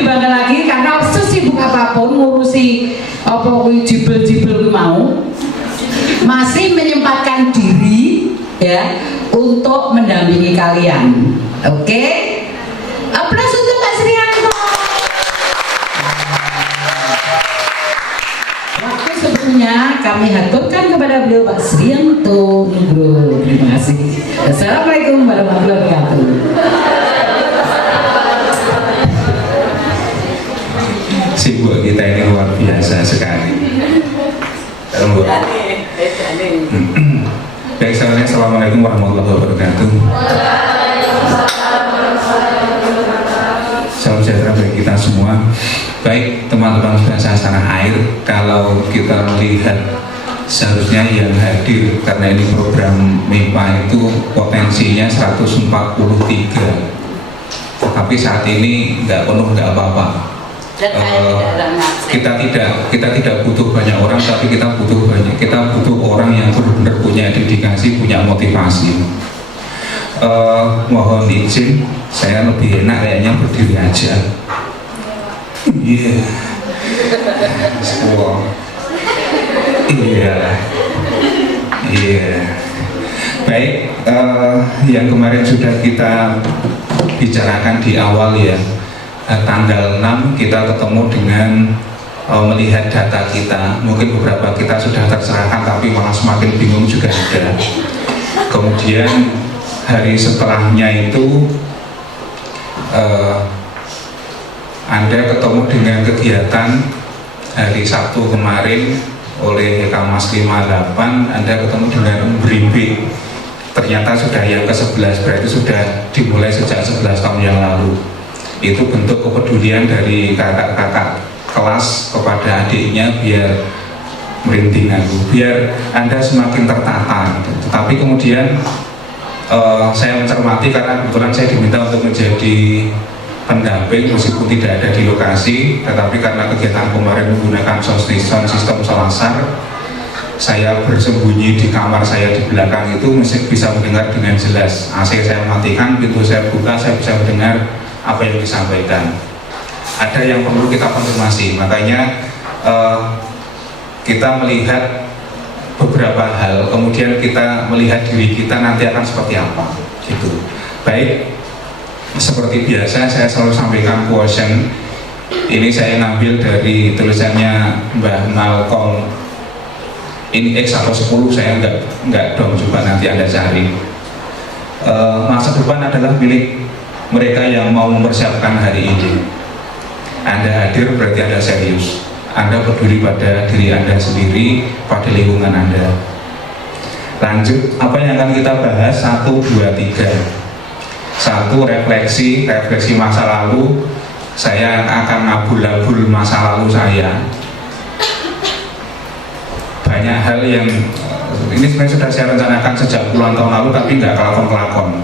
dibangga lagi karena sesibuk apapun ngurusi apa kuwi jibel-jibel mau masih menyempatkan diri ya untuk mendampingi kalian. Oke? Aplaus untuk Pak Srianto. Waktu sebelumnya kami haturkan kepada beliau Pak Srianto Nugroho. Terima kasih. Assalamualaikum warahmatullahi wabarakatuh. Sibuk kita ini luar biasa sekali. Baik, assalamualaikum warahmatullahi wabarakatuh. Salam sejahtera bagi kita semua. Baik, teman-teman sebangsa tanah air, kalau kita melihat seharusnya yang hadir karena ini program MIPA itu potensinya 143, tapi saat ini nggak penuh, nggak apa-apa. Kita tidak butuh banyak orang, tapi kita butuh orang yang benar-benar punya dedikasi, punya motivasi. Mohon izin, saya lebih enak kayaknya berdiri aja. Iya, iya. Baik, yang kemarin sudah kita bicarakan di awal ya. Tanggal 6 kita ketemu dengan melihat data kita. Mungkin beberapa kita sudah tercerahkan, tapi malah semakin bingung juga ada. Kemudian hari setelahnya itu Anda ketemu dengan kegiatan hari Sabtu kemarin oleh Kamas 58. Anda ketemu dengan Brimbi. Ternyata sudah yang ke-11, berarti sudah dimulai sejak 11 tahun yang lalu. Itu bentuk kepedulian dari kakak-kakak kelas kepada adiknya biar merinding aku, biar Anda semakin tertata. Tetapi kemudian saya mencermati karena kebetulan saya diminta untuk menjadi pendamping meskipun tidak ada di lokasi, tetapi karena kegiatan kemarin menggunakan sound system Selasar, saya bersembunyi di kamar saya di belakang itu masih bisa mendengar dengan jelas. AC saya matikan, pintu saya buka, saya bisa mendengar apa yang disampaikan. Ada yang perlu kita konfirmasi, makanya kita melihat beberapa hal, kemudian kita melihat diri kita nanti akan seperti apa gitu. Baik, seperti biasa saya selalu sampaikan quotient. Ini saya ngambil dari tulisannya Mbah Malcolm. Ini X atau 10 saya enggak dong, coba nanti Anda cari. Masa depan adalah milik mereka yang mau mempersiapkan hari ini. Anda hadir berarti Anda serius. Anda peduli pada diri Anda sendiri, pada lingkungan Anda. Lanjut, apa yang akan kita bahas? 1, 2, 3. 1, refleksi masa lalu. Saya akan ngabul-abul masa lalu saya. Banyak hal yang ini sebenarnya sudah saya rencanakan sejak puluhan tahun lalu, tapi nggak kelakon-kelakon.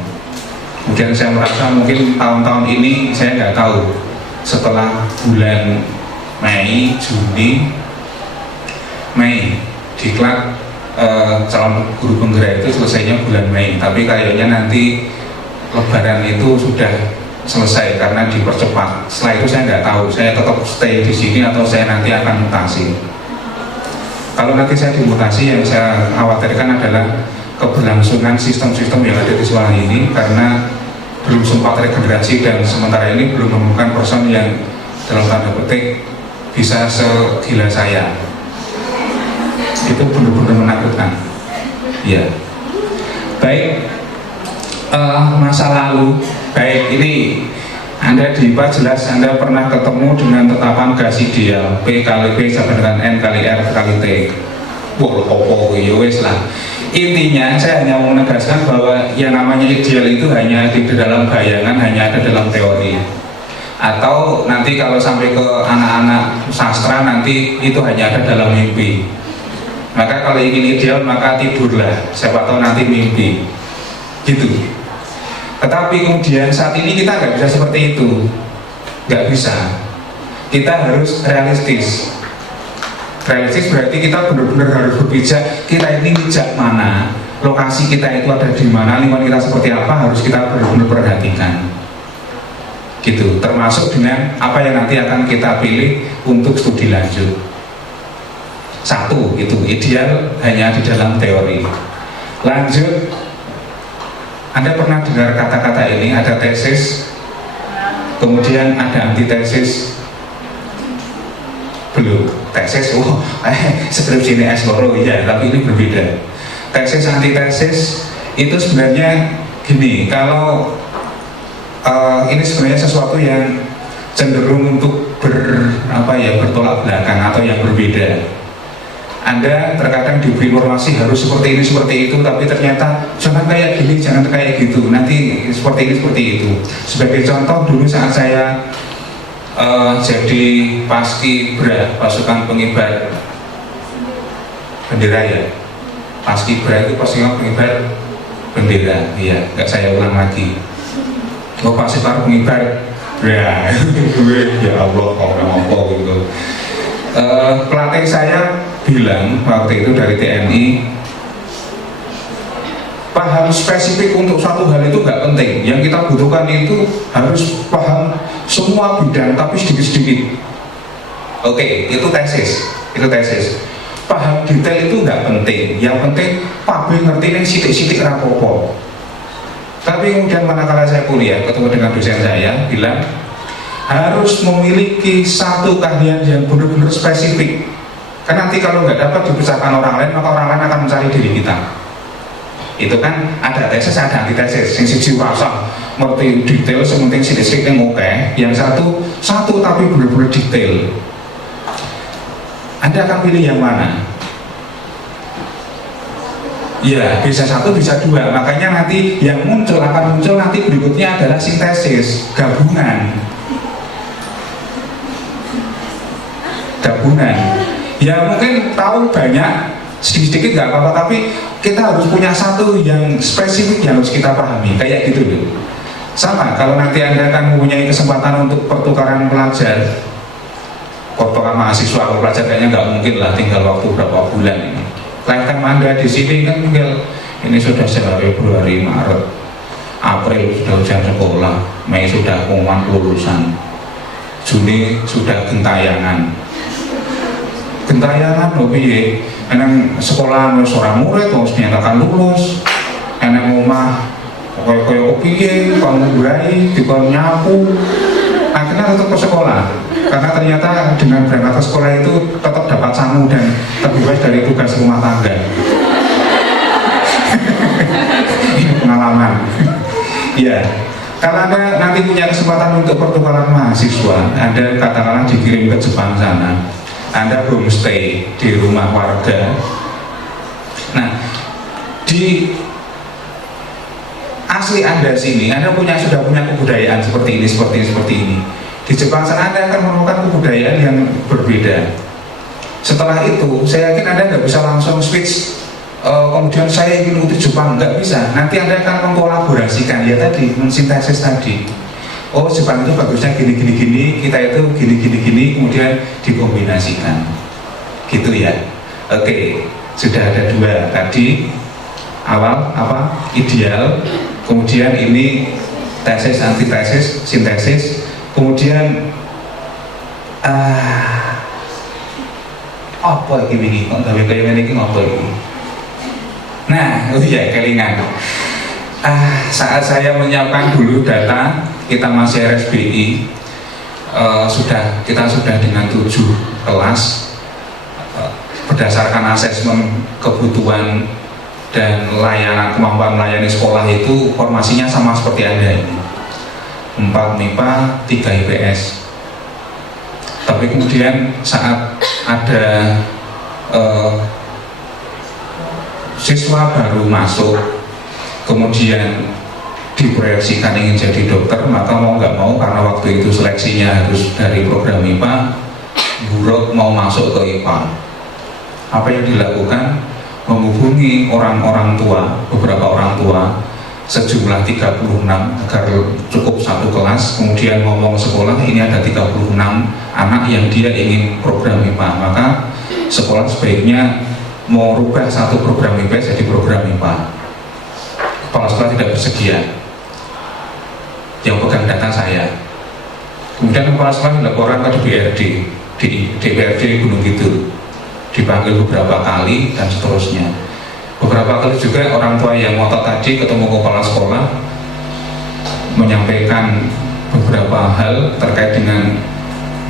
Kemudian saya merasa mungkin tahun-tahun ini saya nggak tahu, setelah bulan Mei, Juni, Mei diklat calon guru penggerak itu selesainya bulan Mei, tapi kayaknya nanti Lebaran itu sudah selesai karena dipercepat. Setelah itu saya nggak tahu, saya tetap stay di sini atau saya nanti akan mutasi. Kalau nanti saya dimutasi, yang saya khawatirkan adalah keberlangsungan sistem-sistem yang ada di sekolah ini, karena belum sempat regenerasi dan sementara ini belum menemukan person yang dalam tanda petik bisa segila saya. Itu benar-benar menakutkan. Ya. Baik, masa lalu. Baik, ini Anda di IPA jelas Anda pernah ketemu dengan tetapan gas ideal P kali P sama dengan N kali R kali T. Wah, opo ya wes lah. Intinya saya hanya mau menegaskan bahwa yang namanya ideal itu hanya di dalam bayangan, hanya ada dalam teori. Atau nanti kalau sampai ke anak-anak sastra nanti itu hanya ada dalam mimpi. Maka kalau ingin ideal maka tidurlah, siapa tahu nanti mimpi. Gitu. Tetapi kemudian saat ini kita nggak bisa seperti itu, nggak bisa. Kita harus realistis. Realistis berarti kita benar-benar harus berpijak. Kita ini pijak mana, lokasi kita itu ada di mana, lingkungan kita seperti apa, harus kita benar-benar perhatikan. gitu, termasuk dengan apa yang nanti akan kita pilih untuk studi lanjut. Satu, itu ideal hanya di dalam teori. Lanjut, Anda pernah dengar kata-kata ini, ada tesis, kemudian ada antitesis. Belum, tesis, skripsi ini S loro, ya, tapi ini berbeda. Tesis, antitesis, itu sebenarnya gini, kalau ini sebenarnya sesuatu yang cenderung untuk bertolak belakang atau yang berbeda. Anda terkadang diberi informasi harus seperti ini, seperti itu, tapi ternyata jangan kayak gini, jangan kayak gitu, nanti seperti ini, seperti itu. Sebagai contoh, dulu saat saya jadi Paskibra, pasukan pengibar bendera ya. Paskibra itu pasukan pengibar bendera, iya, nggak saya ulang lagi. Pasukan pengibar, ya, ya Allah, apa gitu. Pelatih saya bilang waktu itu dari TNI, paham spesifik untuk suatu hal itu nggak penting. Yang kita butuhkan itu harus paham semua bidang tapi sedikit-sedikit. Oke, itu tesis. Paham detail itu nggak penting. Yang penting pabrik ngerti ini sidik-sidik rapopo. Tapi kemudian manakala saya kuliah ketemu dengan dosen saya bilang harus memiliki satu keahlian yang benar-benar spesifik. Karena nanti kalau nggak dapat dibesarkan orang lain, maka orang lain akan mencari diri kita. Itu kan ada tesis, ada antitesis. Yang siji rasa ngerti detail, sementing sidik yang oke. Yang satu tapi benar-benar detail. Anda akan pilih yang mana? Ya, bisa satu, bisa dua. Makanya nanti yang akan muncul nanti berikutnya adalah sintesis, gabungan. Ya mungkin tahu banyak, sedikit-sedikit nggak apa-apa, tapi kita harus punya satu yang spesifik yang harus kita pahami, kayak gitu loh. Sama, kalau nanti Anda akan mempunyai kesempatan untuk pertukaran pelajar, pertukaran mahasiswa atau pelajar, kayaknya nggak mungkin lah, tinggal waktu berapa bulan ini. Lifetime Anda di sini kan tinggal, ini sudah Februari, Maret, April sudah ujian sekolah, Mei sudah pengumuman lulusan, Juni sudah gentayangan loh piye. Enang sekolah seorang murid harus dinyatakan lulus. Enang rumah koyo piye, kamu berai, dikon nyapu. Akhirnya tetap ke sekolah. Karena ternyata dengan berangkat ke sekolah itu tetap dapat sangu dan terbebas dari tugas rumah tangga. Ini pengalaman. Ya. Kalau Anda nanti punya kesempatan untuk pertukaran mahasiswa, Anda katakanlah dikirim ke Jepang sana, Anda homestay di rumah warga. Nah, di asli Anda sini, Anda sudah punya kebudayaan seperti ini. Di Jepang sana Anda akan menemukan kebudayaan yang berbeda. Setelah itu, saya yakin Anda nggak bisa langsung switch. Kemudian saya ingin untuk Jepang, nggak bisa. Nanti Anda akan mengkolaborasikan ya tadi, mensintesis tadi. Oh, Jepang itu bagusnya gini, kita itu gini, kemudian dikombinasikan. Gitu ya. Oke, sudah ada dua tadi. Awal ideal, kemudian ini tesis, antitesis, sintesis, kemudian apa ini kok gawe kaya ngene iki ngopo iki. Nah, kelingan. Saat saya menyiapkan dulu data, kita masih RSBI, kita sudah dengan 7 kelas berdasarkan asesmen kebutuhan dan kemampuan melayani sekolah itu formasinya sama seperti Anda ini, 4 MIPA, 3 IPS. Tapi kemudian saat ada siswa baru masuk, kemudian diproyeksikan ingin jadi dokter, maka mau nggak mau karena waktu itu seleksinya harus dari program IPA, buruk mau masuk ke IPA. Apa yang dilakukan? Menghubungi beberapa orang tua, sejumlah 36 agar cukup satu kelas, kemudian ngomong sekolah ini ada 36 anak yang dia ingin program IPA, maka sekolah sebaiknya mau rubah satu program IPS jadi program IPA. Kepala sekolah tidak bersedia. Yang pegang data saya. Kemudian kepala sekolah dilaporkan ke DPRD, di DPRD Gunung Kidul, dipanggil beberapa kali dan seterusnya. Beberapa kali juga orang tua yang ngotot tadi ketemu kepala sekolah menyampaikan beberapa hal terkait dengan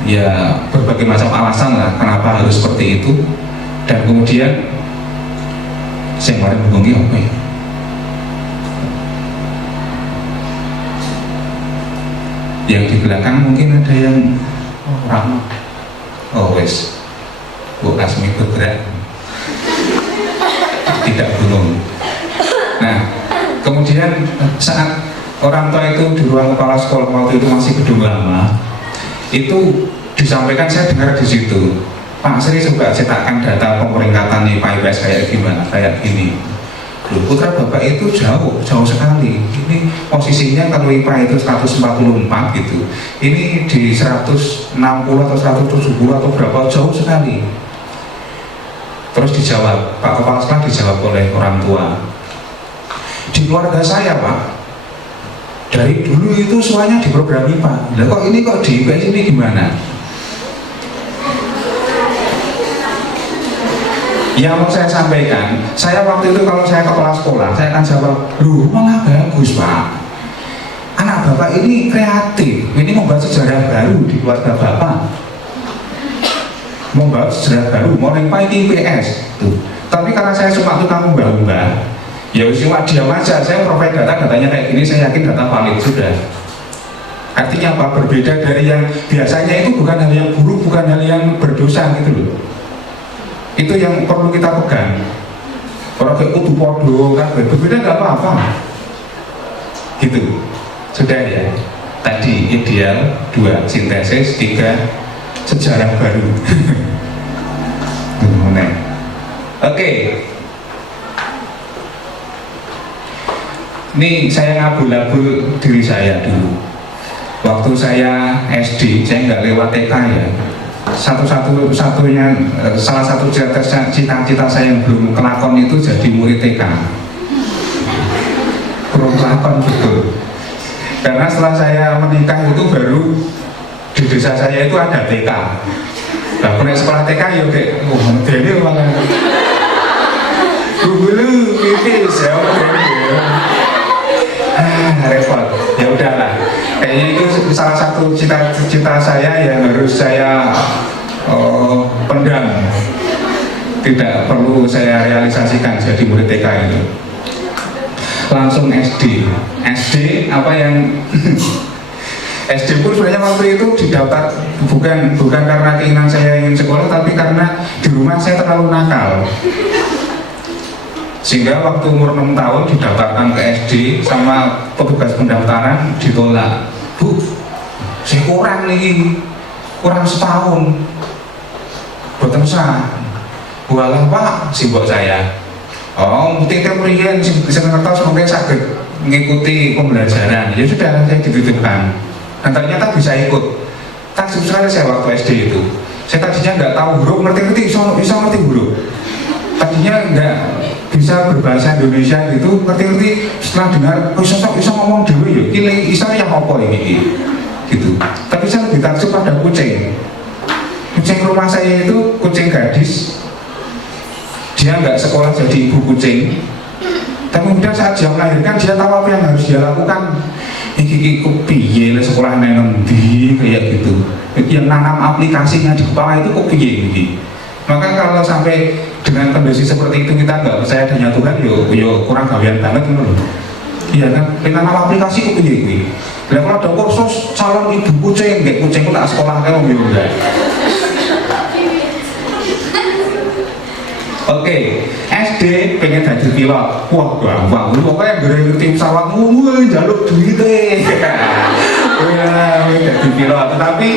ya berbagai macam alasan lah kenapa harus seperti itu. Dan kemudian saya kemarin hubungi apa ya? Yang di belakang mungkin ada yang ramah. Oh wes, Bu Asmi bergerak, tidak gunung. Nah, kemudian saat orang tua itu di ruang kepala sekolah waktu itu masih gedung lama, itu disampaikan, saya dengar di situ, Pak Sri coba cetakkan data pemeringkatan IPA IPS kayak gimana, kayak gini. Loh, putra bapak itu jauh sekali. Ini posisinya kalau IPA itu 144 gitu, ini di 160 atau 170 atau berapa, jauh sekali. Terus dijawab, Pak Kepala Sekolah dijawab oleh orang tua, di keluarga saya Pak, dari dulu itu semuanya di program IPA. Lah kok ini kok di IPS ini gimana? Yang mau saya sampaikan, saya waktu itu kalau saya kepala sekolah, saya akan jawab, loh malah bagus Pak. Anak bapak ini kreatif, ini membuat sejarah baru di keluarga bapak. Membuat sejarah baru, mau IPA ini IPS. Tuh. Tapi karena saya cuma tukang mbah-mbah, ya cuma diam aja, saya provide datanya kayak gini, saya yakin data valid sudah. Artinya apa? Berbeda dari yang biasanya itu bukan hal yang buruk, bukan hal yang berdosa gitu loh. Itu yang perlu kita pegang. Orang kayak kudu podo kan berbeda nggak apa-apa. Gitu. Sudah ya. Tadi ideal, 2 sintesis, 3 sejarah baru. Oke. Ini saya ngabul-abul diri saya dulu. Waktu saya SD, saya nggak lewat TK ya. Salah satu cita-cita saya yang belum kelakon itu jadi murid TK. Belum kelakon betul. Karena setelah saya menikah itu baru di desa saya itu ada TK. Nah, kalau sekolah TK ya kayak, ini malah dulu pipis ya, repot. Ya udahlah. Kayaknya itu salah satu cita-cita saya yang harus saya pendam. Tidak perlu saya realisasikan jadi murid TK itu. Langsung SD apa yang SD pun sebenarnya waktu itu didaftar bukan karena keinginan saya ingin sekolah, tapi karena di rumah saya terlalu nakal. Sehingga waktu umur 6 tahun didaftarkan ke SD sama petugas pendaftaran ditolak. Bu, saya kurang setahun. Boten sah. Walah Pak, simbok saya. Oh, titik mriyen sing ngertos mungkin sakit mengikuti pembelajaran. Ya sudah, saya dititipkan. Dan ternyata bisa ikut. Takjub sekali saya waktu SD itu. Saya tadinya nggak tahu huruf, ngerti-ngerti, bisa ngerti huruf. Tadinya nggak bisa berbahasa Indonesia gitu, ngerti-ngerti. Setelah dengar, bisa ngomong dulu ya, ini isa yang apa ini gitu. Tapi saya lebih takjub pada kucing rumah saya itu kucing gadis. Dia nggak sekolah jadi ibu kucing, tapi kemudian saat dia melahirkan dia tahu apa yang harus dia lakukan. Iki piye lah sekolah nanti kayak gitu. Yang nanam aplikasinya di kepala itu kok piye ini. Maka kalau sampai dengan kondisi seperti itu kita nggak percaya adanya Tuhan, yo kurang gawean banget loh. Iya kan, kita nanam aplikasi kok piye iki. Lah kalau ada kursus calon ibu kucing, kayak kucingku tak sekolah kan yo enggak. Oke, SD pengen jadi pilot. Wah, gampang. Lu pokoknya ngerti pesawat jaluk duit deh. Wah, jadi pilot. Tetapi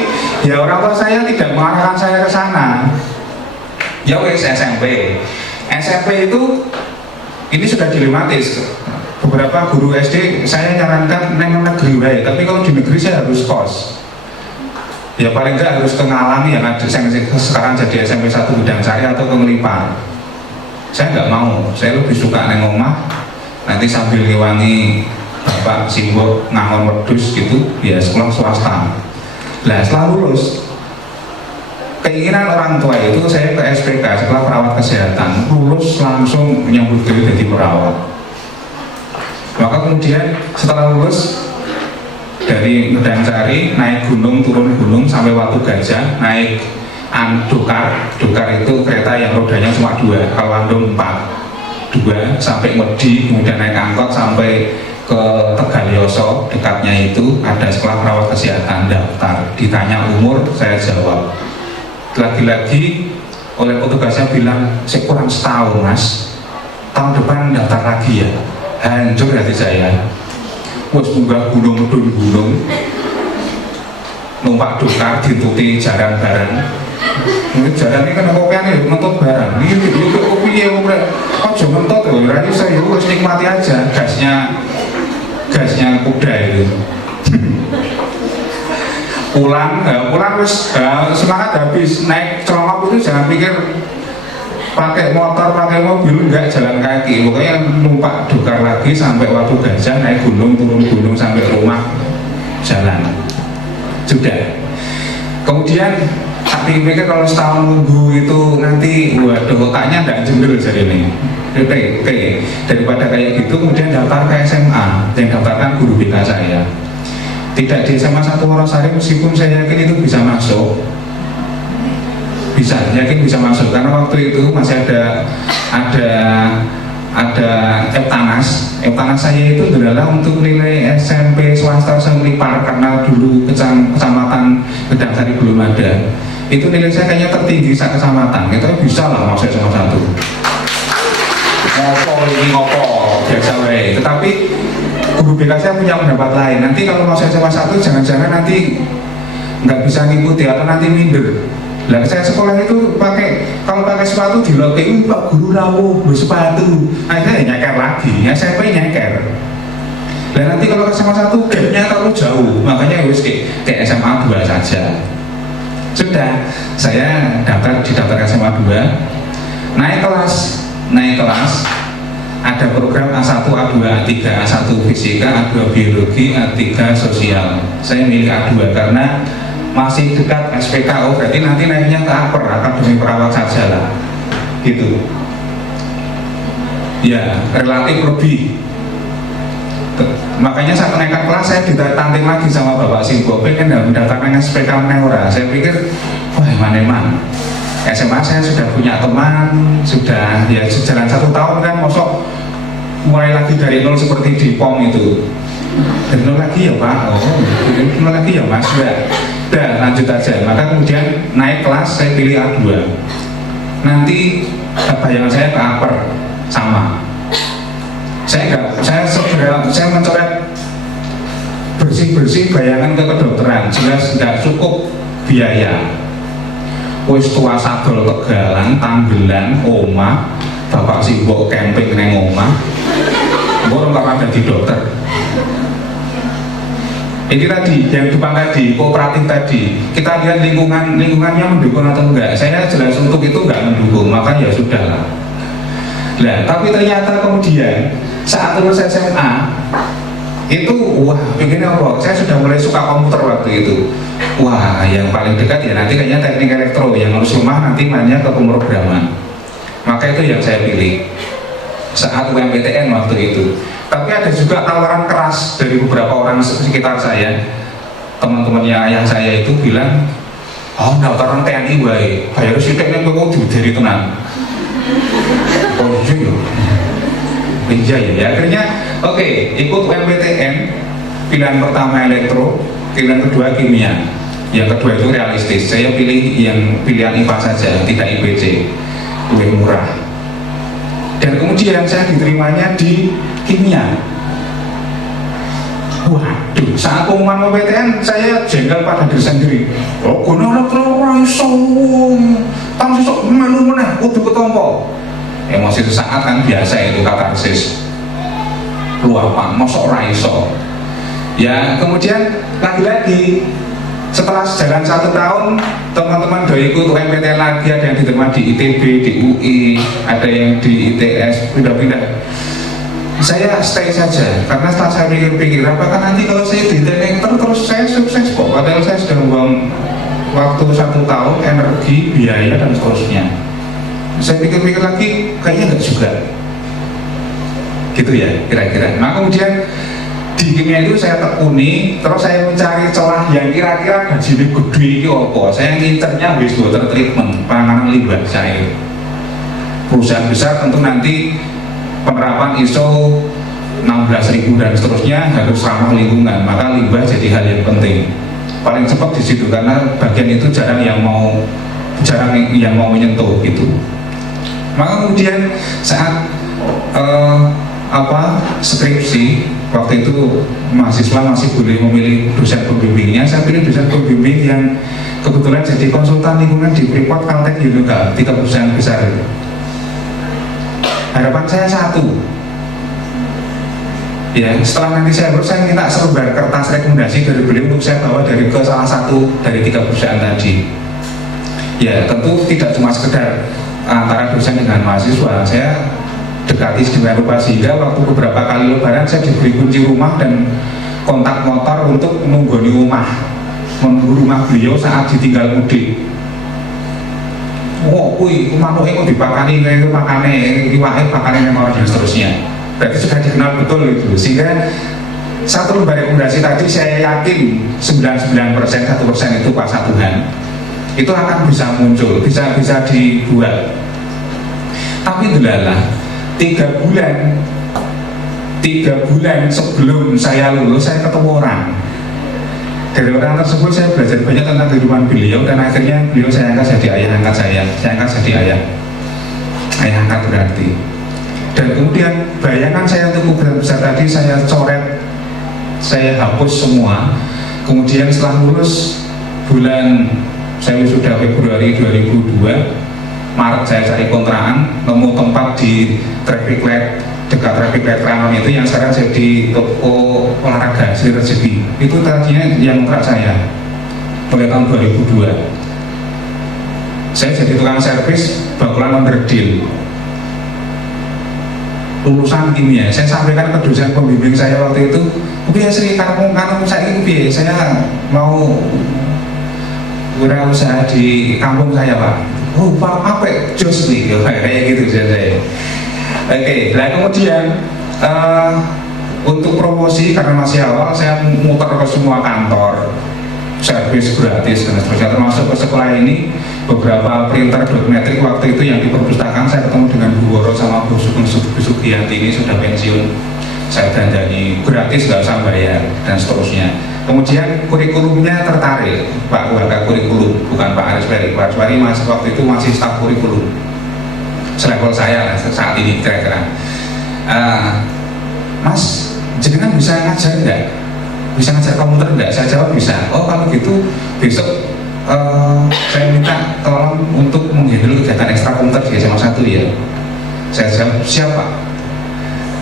ya orang tua saya tidak mengarahkan saya ke sana. Ya wes SMP. SMP itu ini sudah dilematis. Beberapa guru SD saya nyarankan neng negeri baik, tapi kalau di negeri saya harus kos. Ya paling enggak harus mengalami yang ada sekarang jadi SMP 1 Bidang Sari atau Pengelipar. Saya nggak mau, saya lebih suka neng omah, nanti sambil ngewangi bapak simbol ngangon wedus gitu, ya sekolah swasta. Lah setelah lulus, keinginan orang tua itu saya ke SPK setelah perawat kesehatan, lulus langsung menyambut diri jadi perawat. Maka kemudian setelah lulus dari Medan Sari naik gunung turun gunung sampai Watu Gajah, naik Dokar. Dokar itu kereta yang rodanya cuma 2, kalau Andong 4, 2 sampai Medi, kemudian naik angkot sampai ke Tegalioso, dekatnya itu ada sekolah perawat kesehatan, daftar, ditanya umur, saya jawab. Lagi-lagi oleh petugasnya bilang, saya kurang setahun mas, tahun depan daftar lagi ya. Hancur hati saya. Wes munggah gunung medun gunung, numpak Dokar dituti jaran bareng. Ini jaran ini kan kopian ya nonton barang. Ini kopi ya ojo nonton tuh. Rani saya harus nikmati aja gasnya kuda itu. pulang wes semangat habis naik celongok itu jangan pikir pakai motor, pakai mobil, enggak, jalan kaki. Pokoknya numpak Dokar lagi sampai Watu Gajah, naik gunung, turun gunung sampai rumah, jalan. Sudah. Kemudian tak pikir kalau setahun nunggu itu nanti waduh otaknya enggak jendel jadi ini. Oke, daripada kayak gitu kemudian daftar ke SMA dan daftarkan guru BK saya. Tidak di SMA 1 Wonosari meskipun saya yakin itu bisa masuk. Bisa, yakin bisa masuk karena waktu itu masih ada Eptanas saya itu adalah untuk nilai SMP swasta Semlipar karena dulu kecamatan Gedang Sari belum ada, itu nilai saya kayaknya tertinggi sak kecamatan, itu bisa lah masuk SMA 1 ngopo biasa wae. Tetapi guru BK saya punya pendapat lain, nanti kalau masuk SMA 1 jangan-jangan nanti nggak bisa ngikuti atau nanti minder. Lah saya sekolah itu kalau pakai sepatu di loke, Pak Guru rawuh bersepatu. Akhirnya nyeker lagi, SMP nyeker. Dan nanti kalau ke SMA 1 gapnya terlalu jauh, makanya harus ke SMA 2 saja. Sudah, saya didaftar SMA 2, naik kelas, ada program A1, A2, A3, A1 Fisika, A2 Biologi, A3 Sosial. Saya milih A2 karena masih dekat SPKO, berarti nanti naiknya ke APER, Akademi Perawat saja lah gitu ya, relatif lebih. Makanya saat naikkan kelas saya ditanting lagi sama Bapak Simbo, pengen mendaftarkan SPK Neura. Saya pikir wah mana SMA saya sudah punya teman, sudah ya sejalan 1 tahun kan, mosok mulai lagi dari nol seperti di POM itu. Dari nol lagi ya Pak, dari nol lagi ya Mas, udah lanjut aja. Maka kemudian naik kelas saya pilih A2. Nanti bayangan saya ke APER sama. Saya mencoret bersih bayangan ke kedokteran, jelas tidak cukup biaya. Wis tua sadol Tegalan, Tanggelan, omah, Bapak Simbok camping neng omah. Orang gak ada di dokter. Ini tadi, yang depan tadi, kooperatif tadi, kita lihat lingkungannya mendukung atau enggak. Saya jelas untuk itu enggak mendukung, maka ya sudah lah. Nah, tapi ternyata kemudian saat lulus SMA itu, wah, begini apa? Saya sudah mulai suka komputer waktu itu. Wah, yang paling dekat ya nanti kayaknya teknik elektro, yang harus rumah nanti mainnya ke pemrograman. Maka itu yang saya pilih saat UMPTN waktu itu. Tapi ada juga tawaran keras dari beberapa orang sekitar saya, teman-temannya ayah saya itu bilang, oh daftaran TNI baik, bayar sideknya kok dari tenan. Oh iya ya. Akhirnya oke, ikut UMPTN, pilihan pertama elektro, pilihan kedua kimia, yang kedua itu realistis. Saya pilih yang pilihan IPA saja, tidak IPC, lebih murah. Dan kemudian saya diterimanya di kimia. Waduh, saat pengumuman UMPTN saya jengkel pada diri sendiri. Oh, gono elektro iso. Tang sesuk melu meneh kudu ketompo. Emosi sesaat kan biasa itu katarsis. Luapan mosok ora iso. Ya, kemudian lagi-lagi setelah jalan 1 tahun, teman-teman doi ikut UMPTN lagi, ada yang diterima di ITB, di UI, ada yang di ITS, pindah-pindah. saya stay saja karena setelah saya pikir-pikir apakah nanti kalau saya di Tenekter terus saya sukses kok, padahal saya sudah buang waktu 1 tahun, energi, biaya dan seterusnya. Saya pikir-pikir lagi kayaknya enggak juga gitu ya kira-kira. Nah kemudian di kimia itu saya tekuni, terus saya mencari celah yang kira-kira gajinya gede ini apa. Saya ngincernya wastewater treatment, penanganan limbah cair. Perusahaan besar tentu nanti penerapan ISO 16.000 dan seterusnya harus ramah lingkungan, maka limbah jadi hal yang penting. Paling cepat di situ karena bagian itu jarang yang mau menyentuh gitu. Maka kemudian saat skripsi waktu itu mahasiswa masih boleh memilih dosen pembimbingnya, saya pilih dosen pembimbing yang kebetulan jadi konsultan lingkungan di Freeport, Caltech, Unica, 3 perusahaan besar itu. Harapan saya satu, ya setelah nanti saya minta selembar kertas rekomendasi dari beliau untuk saya bawa ke salah satu dari 3 perusahaan tadi. Ya tentu tidak cuma sekedar antara dosen dengan mahasiswa, saya dekati sedemikian rupa sehingga waktu beberapa kali lebaran saya diberi kunci rumah dan kontak motor untuk menunggu rumah beliau saat ditinggal mudik. Oh, manuke kok dipakani kayak iwake pakane memori dan seterusnya. Berarti sudah dikenal betul itu. Sehingga satu lembar rekomendasi tadi saya yakin 99% 1% itu kuasa Tuhan. Itu akan bisa muncul, bisa dibuat. Tapi delalah 3 bulan sebelum saya lulus saya ketemu orang. Dari orang tersebut saya belajar banyak tentang kehidupan beliau dan akhirnya beliau saya angkat jadi ayah angkat saya angkat jadi ayah angkat berarti. Dan kemudian bayangan saya untuk program besar tadi saya coret, saya hapus semua. Kemudian setelah lulus bulan saya sudah Februari 2002, Maret saya cari kontrakan, nemu tempat di traffic light, dekat traffic light Ranon itu yang sekarang jadi toko olahraga Sri Rezeki. Itu tadinya yang kontrak saya mulai tahun 2002. Saya jadi tukang servis bakulan onderdil, lulusan kimia. Saya sampaikan ke dosen pembimbing saya waktu itu, "Piye Sri, kamu saya piye? Saya mau usaha di kampung saya, Pak." "Oh Pak, apa jos nih?" Kayak gitu saya. Oke, nah kemudian untuk promosi karena masih awal saya muter ke semua kantor, servis gratis dan seterusnya, termasuk ke sekolah ini. Beberapa printer dotmetrik waktu itu yang di perpustakaan saya ketemu dengan Bu Woro sama Bu Sugiyanti, ini sudah pensiun. Saya dandani gratis, nggak usah bayar dan seterusnya. Kemudian kurikulumnya tertarik, Pak Waka kurikulum, bukan Pak Aris Ferry. Pak Aris Ferry waktu itu masih staf kurikulum selevel saya lah saat ini kira-kira. Mas, jenengan bisa ngajar enggak? Bisa ngajar komputer enggak? Saya jawab bisa. Oh kalau gitu besok saya minta tolong untuk menghandle kegiatan ekstra komputer di SMA 1 ya. Saya jawab siapa?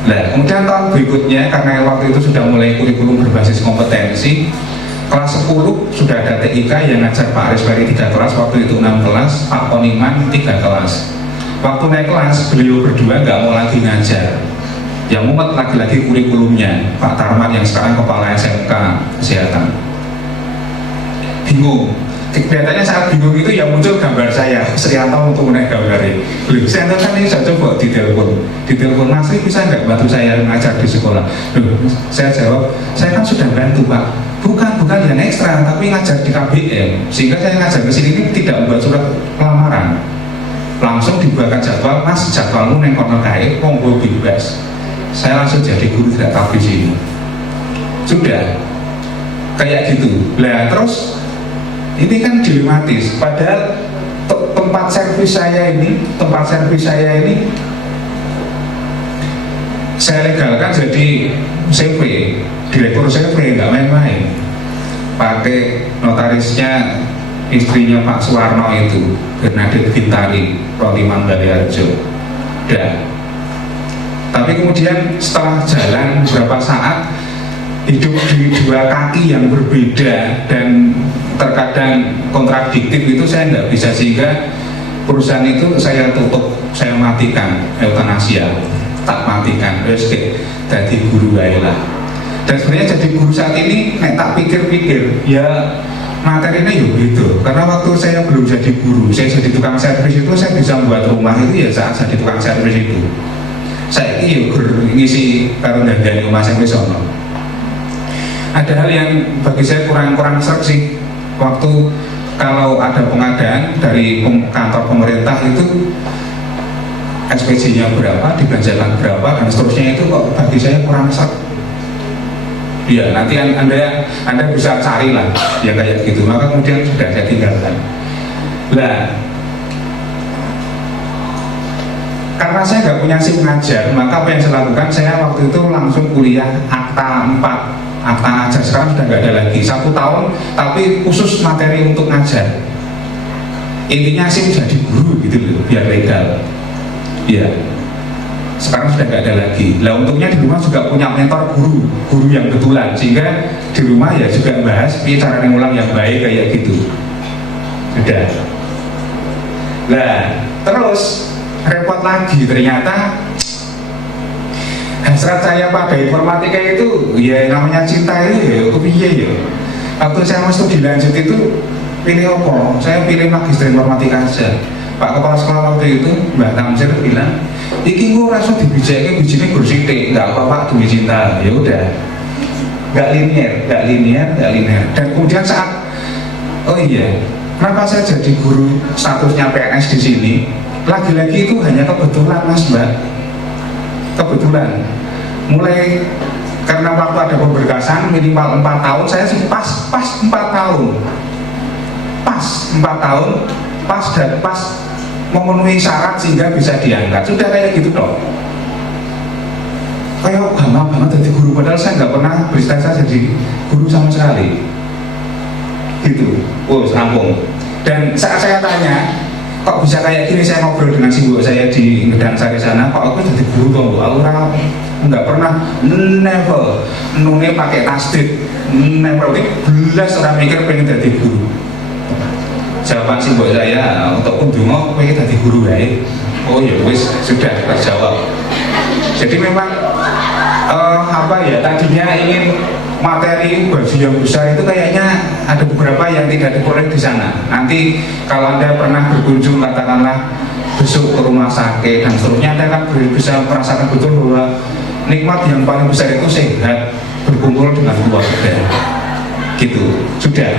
Nah kemudian tahun berikutnya karena waktu itu sudah mulai kurikulum berbasis kompetensi, kelas 10 sudah ada TIK yang ngajar Pak Aris Ferry 3 kelas, waktu itu 6 kelas, Pak Poniman 3 kelas. Waktu naik kelas beliau berdua nggak mau lagi ngajar, yang mumet lagi-lagi kurikulumnya Pak Tarman yang sekarang kepala SMK Kesehatan. Bingung, kelihatannya saat bingung itu yang muncul gambar saya Srianto untuk menaik gambarnya. Srianto kan ini saya coba ditelepon Mas Sri bisa nggak bantu saya ngajar di sekolah? Saya jawab, saya kan sudah bantu Pak. Bukan yang ekstra tapi ngajar di KBM, sehingga saya ngajar ke sini ini tidak membuat surat lamaran, langsung dibuatkan jadwal. Mas jadwalmu neng kono kae monggo bebas. Saya langsung jadi guru tidak kabeh sini. Sudah kayak gitu. Lah terus ini kan dilematis. Padahal tempat servis saya ini saya legalkan jadi CV, direktur CV, nggak main-main. Pakai notarisnya istrinya Pak Suwarno itu, Bernadette Bintari, Roliman Baliarjo. Tapi kemudian setelah jalan beberapa saat, hidup di 2 kaki yang berbeda dan terkadang kontradiktif itu saya nggak bisa, sehingga perusahaan itu saya tutup, saya matikan, eutanasia. tak matikan, terus jadi guru wae lah. Dan sebenarnya jadi guru saat ini, nek tak pikir-pikir, ya materinya ya gitu. Karena waktu saya belum jadi guru, saya jadi tukang servis itu, saya bisa membuat rumah itu ya saat jadi tukang servis itu. Saya ini ya ngisi karo dandani rumah saya sono. Ada hal yang bagi saya kurang serak sih. Waktu kalau ada pengadaan dari kantor pemerintah itu SPJ-nya berapa, dibelanjakan berapa, dan seterusnya itu kok bagi saya kurang serak. Ya nanti anda bisa cari lah yang kayak gitu, maka kemudian sudah saya tinggalkan. Nah, karena saya nggak punya SIM ngajar, maka apa yang saya lakukan, saya waktu itu langsung kuliah akta 4, akta ngajar. Sekarang sudah nggak ada lagi, 1 tahun tapi khusus materi untuk ngajar. Intinya SIM jadi guru gitu loh, biar legal. Ya, sekarang sudah nggak ada lagi. Lah untungnya di rumah juga punya mentor guru yang betulan, sehingga di rumah ya juga bahas cara ngulang yang baik kayak gitu. Sudah. Lah terus repot lagi, ternyata hasrat saya pada informatika itu ya namanya cinta itu ya kepiye ya. Waktu saya mau studi lanjut itu pilih apa? Saya pilih magister informatika aja. Pak kepala sekolah waktu itu Mbak Tamsir bilang, iki gue rasa dibijaknya bijine gursite, nggak apa-apa demi cinta. Ya udah, nggak linear. Dan kemudian saat, oh iya, kenapa saya jadi guru statusnya PNS di sini? Lagi-lagi itu hanya kebetulan Mas Mbak, kebetulan. Mulai karena waktu ada pemberkasan minimal 4 tahun, saya sih pas 4 tahun, pas memenuhi syarat sehingga bisa diangkat. Sudah kayak gitu dong. Kayak bangga banget jadi guru, padahal saya nggak pernah bercita-cita jadi guru sama sekali. Gitu. Oh, rampung. Dan saat saya tanya, kok bisa kayak gini, saya ngobrol dengan si bu saya di Gedang Sari sana, kok aku jadi guru toh bu? Aku nggak pernah, never, nune pakai tasdid, never. Ini belas orang mikir pengen jadi guru. Jawaban si mbok saya untuk kundungo pengen jadi guru ya. Oh ya wis sudah terjawab. Jadi memang apa ya, tadinya ingin materi baju yang besar itu kayaknya ada beberapa yang tidak diperoleh di sana. Nanti kalau Anda pernah berkunjung katakanlah besok ke rumah sakit dan seterusnya, Anda kan bisa merasakan betul bahwa nikmat yang paling besar itu sehat, berkumpul dengan keluarga. Gitu. Sudah.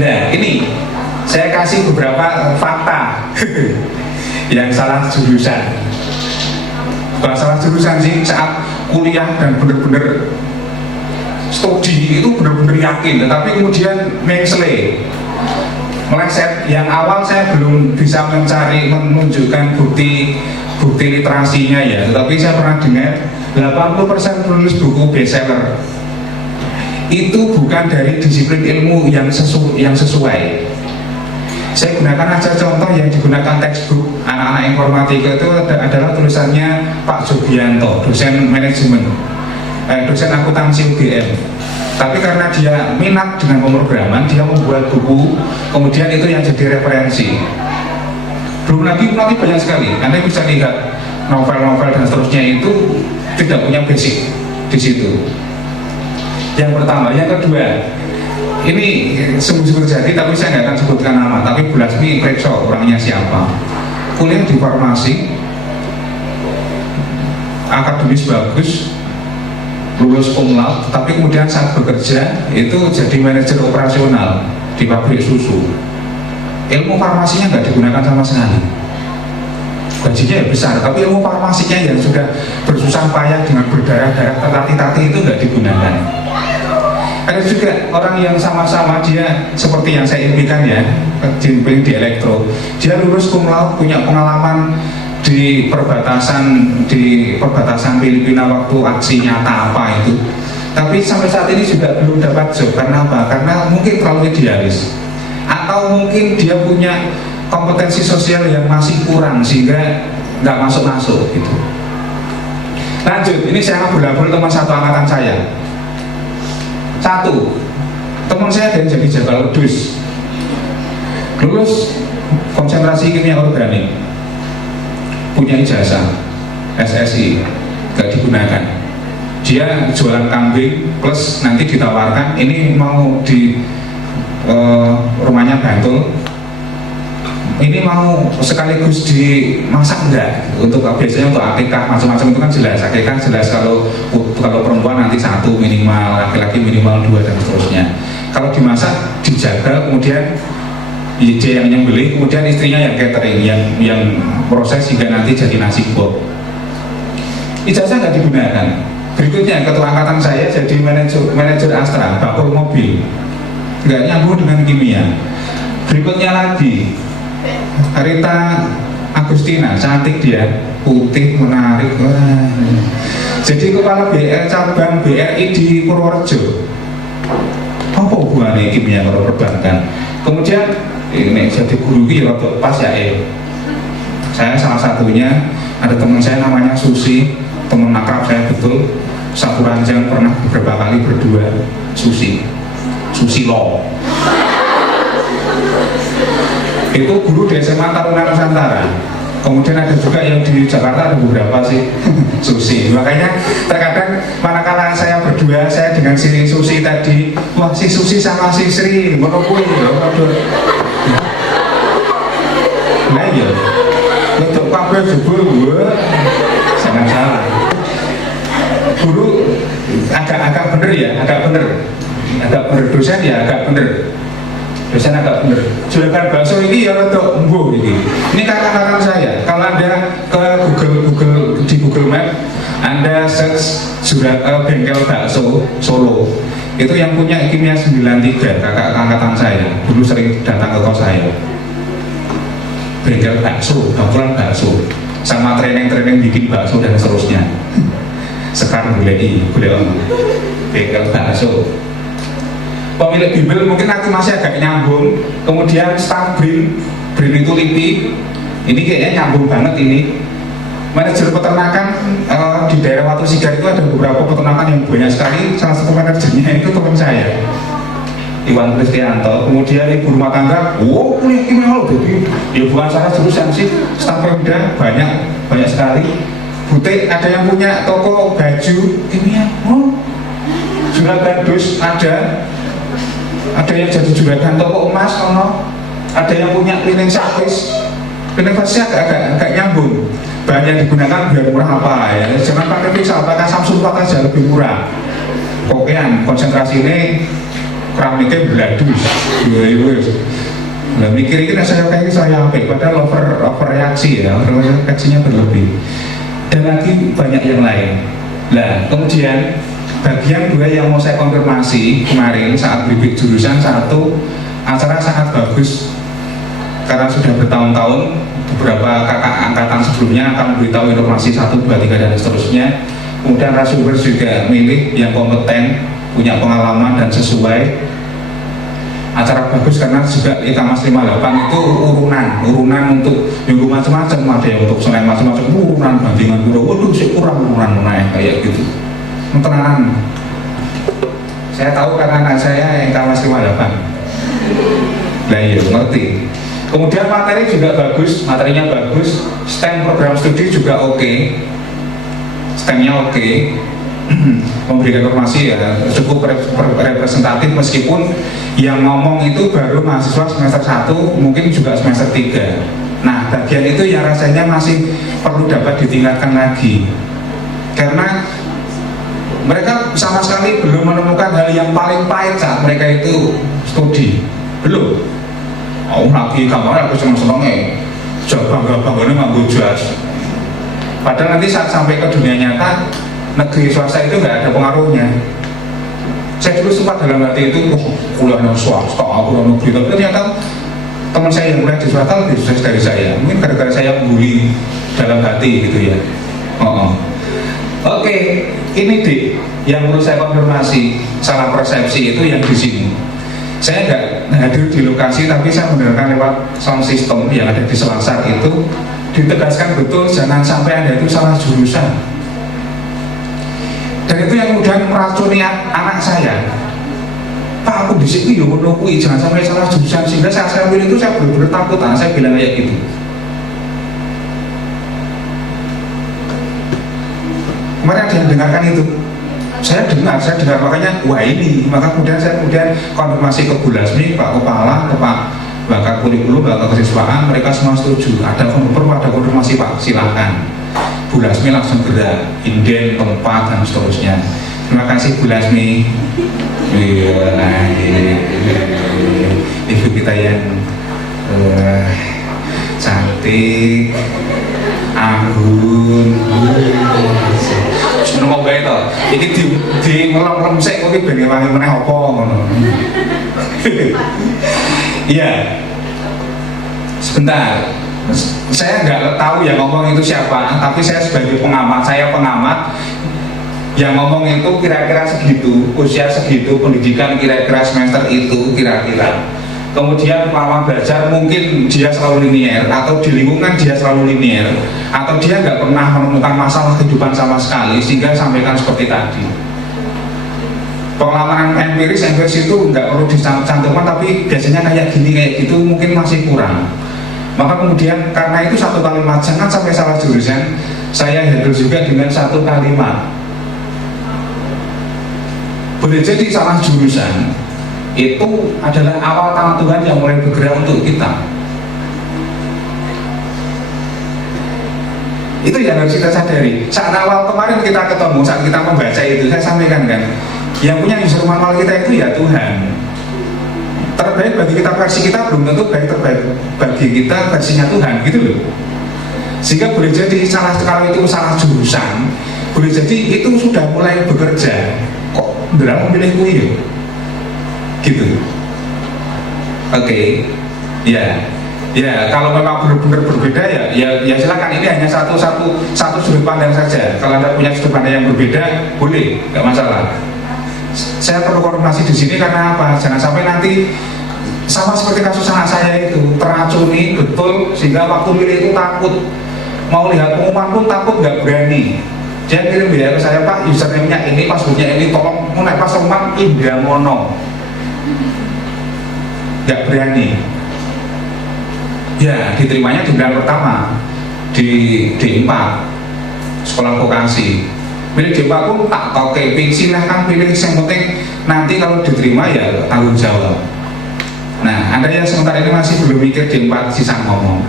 Nah ini saya kasih beberapa fakta yang salah jurusan. Bukan salah jurusan sih, saat kuliah dan benar-benar studi itu benar-benar yakin, tetapi kemudian mengsele, meleset. Yang awal saya belum bisa menunjukkan bukti literasinya ya, tetapi saya pernah dengar 80% penulis buku bestseller itu bukan dari disiplin ilmu yang sesuai. Saya gunakan aja contoh yang digunakan textbook anak-anak informatika itu adalah tulisannya Pak Jogianto, dosen manajemen, dosen akuntansi UGM. Tapi karena dia minat dengan pemrograman, dia membuat buku, kemudian itu yang jadi referensi. Belum lagi nanti banyak sekali, Anda bisa lihat novel-novel dan seterusnya itu tidak punya basic di situ. Yang pertama, yang kedua, ini sungguh-sungguh terjadi, tapi saya nggak akan sebutkan nama. Tapi Bu Lasmi periksa orangnya siapa. Kuliah di farmasi, akademis bagus, lulus cum laude, tapi kemudian saat bekerja itu jadi manajer operasional di pabrik susu. Ilmu farmasinya nggak digunakan sama sekali. Gajinya ya besar, tapi ilmu farmasinya yang sudah bersusah payah dengan berdarah-darah tertatih-tatih itu nggak digunakan. Ada juga orang yang sama-sama dia seperti yang saya impikan ya, di elektro, dia lulus cum laude, punya pengalaman di perbatasan Filipina waktu aksi nyata apa itu, tapi sampai saat ini juga belum dapat job. Karena apa? Karena mungkin terlalu idealis, atau mungkin dia punya kompetensi sosial yang masih kurang sehingga nggak masuk gitu. Lanjut, ini saya ngobrol-ngobrol teman satu angkatan saya. Satu, teman saya dan jadi jagal wedus, lulus konsentrasi kimia organik, punya ijazah SSI, nggak digunakan. Dia jualan kambing plus nanti ditawarkan ini mau di rumahnya Bantul, ini mau sekaligus dimasak enggak, untuk biasanya untuk akikah macam-macam itu kan jelas, akikah jelas kalau perempuan nanti 1 minimal, laki-laki minimal 2 dan seterusnya. Kalau dimasak dijaga, kemudian dia yang nyembelih, kemudian istrinya yang catering, yang proses hingga nanti jadi nasi kebab. Ijazah nggak digunakan. Berikutnya ketua angkatan saya jadi manajer Astra, bakul mobil, nggak nyambung dengan kimia. Berikutnya lagi Rita Agustina, cantik dia, putih, menarik. Wah. Jadi kepala BR cabang BRI di Purworejo. Apa hubungannya kimia kalau perbankan? Kemudian ini jadi guru ya pas ya. Saya salah satunya, ada teman saya namanya Susi, teman akrab saya betul. Satu ranjang pernah beberapa kali berdua. Susi Lo. Itu guru di SMA Taruna Nusantara. Kemudian ada juga yang di Jakarta, ada beberapa sih. Susi. Makanya terkadang manakala saya berdua, saya dengan si Susi tadi, wah si Susi sama si Sri menopui loh. Nah iya, untuk kabel jebul gue jangan salah. Guru agak bener ya, agak bener dosen ya, agak bener. Dosen agak bener. Juragan bakso ini ya untuk embuh ini. Ini kakak-kakak saya. Kalau Anda ke Google Map, Anda search bengkel bakso Solo. Itu yang punya kimia 93, kakak angkatan saya. Dulu sering datang ke kos saya. Bengkel bakso, bakulan bakso, sama training bikin bakso dan seterusnya. Sekarang boleh bengkel bakso. Pemilik bimbel mungkin nanti masih agak nyambung. Kemudian staf BRIN itu LIPI, ini kayaknya nyambung banget ini. Manajer peternakan di daerah Watu Sigar itu ada beberapa peternakan yang banyak sekali. Salah satu manajernya itu teman saya, Iwan Kristianto. Kemudian ibu rumah tangga, kuliah kimia loh, jadi ya bukan salah jurusan sih. Staf Pemda banyak sekali. Butik ada yang punya toko baju kimia, juragan dus ada yang jadi juragan toko emas, ada yang punya cleaning service. Cleaning service agak nyambung. Bahan yang digunakan biar murah apa ya? Jangan pakai pixel, pakai Samsung aja lebih murah. Kokean konsentrasi ini keramiknya beladus. Nah, mikir saya kayak saya sampai padahal overreaksi ya, overreaksinya berlebih. Dan lagi banyak yang lain. Nah, kemudian bagian 2 yang mau saya konfirmasi kemarin saat bimbing jurusan 1, acara sangat bagus karena sudah bertahun-tahun. Beberapa kakak angkatan sebelumnya akan memberitahu informasi 1, 2, 3 dan seterusnya. Kemudian narasumber juga milih yang kompeten, punya pengalaman dan sesuai. Acara bagus karena juga IKAMAS 58 itu urunan untuk minggu macam-macam, ada yang untuk selain macam-macam urunan bandingan waduh sih kurang naik kayak gitu. Tenang, saya tahu karena anak saya yang IKAMAS 58. Nah iya ngerti. Kemudian materi juga bagus, materinya bagus, STEM program studi juga oke, STEM-nya oke. Memberikan informasi ya cukup representatif meskipun yang ngomong itu baru mahasiswa semester 1, mungkin juga semester 3. Nah bagian itu yang rasanya masih perlu dapat ditingkatkan lagi karena mereka sama sekali belum menemukan hal yang paling pahit saat mereka itu studi. Belum. Lagi gambarnya aku seneng-senengnya bangga-bangganya nganggo jas. Padahal nanti saat sampai ke dunia nyata, negeri swasta itu nggak ada pengaruhnya. Saya dulu sempat dalam hati itu, kuliahnya swasta, aku orang negeri. Tapi ternyata teman saya yang kuliah di swasta lebih sukses dari saya. Mungkin gara-gara saya membuli dalam hati gitu ya. Oke, ini Dik, yang perlu saya konfirmasi salah persepsi itu yang di sini. Saya nggak hadir di lokasi, tapi saya mendengarkan lewat sound system yang ada di Selasar itu ditegaskan betul jangan sampai Anda itu salah jurusan. Dan itu yang kemudian meracuni anak saya. Pak, aku di sini ya menunggu, jangan sampai salah jurusan. Sehingga saya pilih itu saya benar-benar takut, anak saya bilang kayak gitu. Kemarin ada yang dengarkan itu? Saya dengar, makanya wah ini, maka saya konfirmasi ke Bu Lasmi, Pak Kepala, ke Pak Bakar Kurikulum, Bakar Kesiswaan, mereka semua setuju. Ada konfirmasi Pak, silakan. Bu Lasmi langsung gerak, inden, tempat dan seterusnya. Terima kasih Bu Lasmi. Ibu kita yang cantik, anggun. Menurut gue itu, ini di ngelom-ngelom sih, mungkin pengen wangi meneh apa ngono. Iya, sebentar. Saya nggak tahu yang ngomong itu siapa, tapi saya sebagai pengamat, yang ngomong itu kira-kira segitu, usia segitu, pendidikan kira-kira semester itu kira-kira. Kemudian pengalaman belajar mungkin dia selalu linier, atau di lingkungan dia selalu linier, atau dia nggak pernah menemukan masalah kehidupan sama sekali sehingga sampaikan seperti tadi. Pengalaman empiris itu nggak perlu dicantumkan, tapi biasanya kayak gini kayak gitu mungkin masih kurang. Maka kemudian karena itu satu kalimat, jangan sampai salah jurusan, saya handle juga dengan satu kalimat. Boleh jadi salah jurusan itu adalah awal tangan Tuhan yang mulai bergerak untuk kita. Itu yang harus kita sadari. Saat awal kemarin kita ketemu, saat kita membaca itu, saya sampaikan kan, yang punya user manual kita itu ya Tuhan. Terbaik bagi kita versi kita belum tentu baik terbaik bagi kita versinya Tuhan, gitu loh. Sehingga boleh jadi salah sekali itu salah jurusan, boleh jadi itu sudah mulai bekerja. Kok dalam memilih kuyu? Gitu. Oke. Ya. Ya, kalau memang benar-benar berbeda ya silakan, ini hanya satu sudut pandang saja. Kalau Anda punya sudut pandang yang berbeda, boleh, nggak masalah. Saya perlu konfirmasi di sini karena apa? Jangan sampai nanti sama seperti kasus anak saya itu, teracuni betul sehingga waktu milih itu takut. Mau lihat pengumuman pun takut, nggak berani. Dia kirim WA ke saya, Pak, username-nya ini, password-nya ini, tolong mau naik pas pengumuman Indamono. Nggak berani. Ya, diterimanya di bulan pertama di D4 sekolah vokasi. Pilih D4 pun tak tahu kayak silahkan pilih, yang penting nanti kalau diterima ya tanggung jawab. Nah, Anda yang sementara ini masih belum mikir D4 sisa ngomong.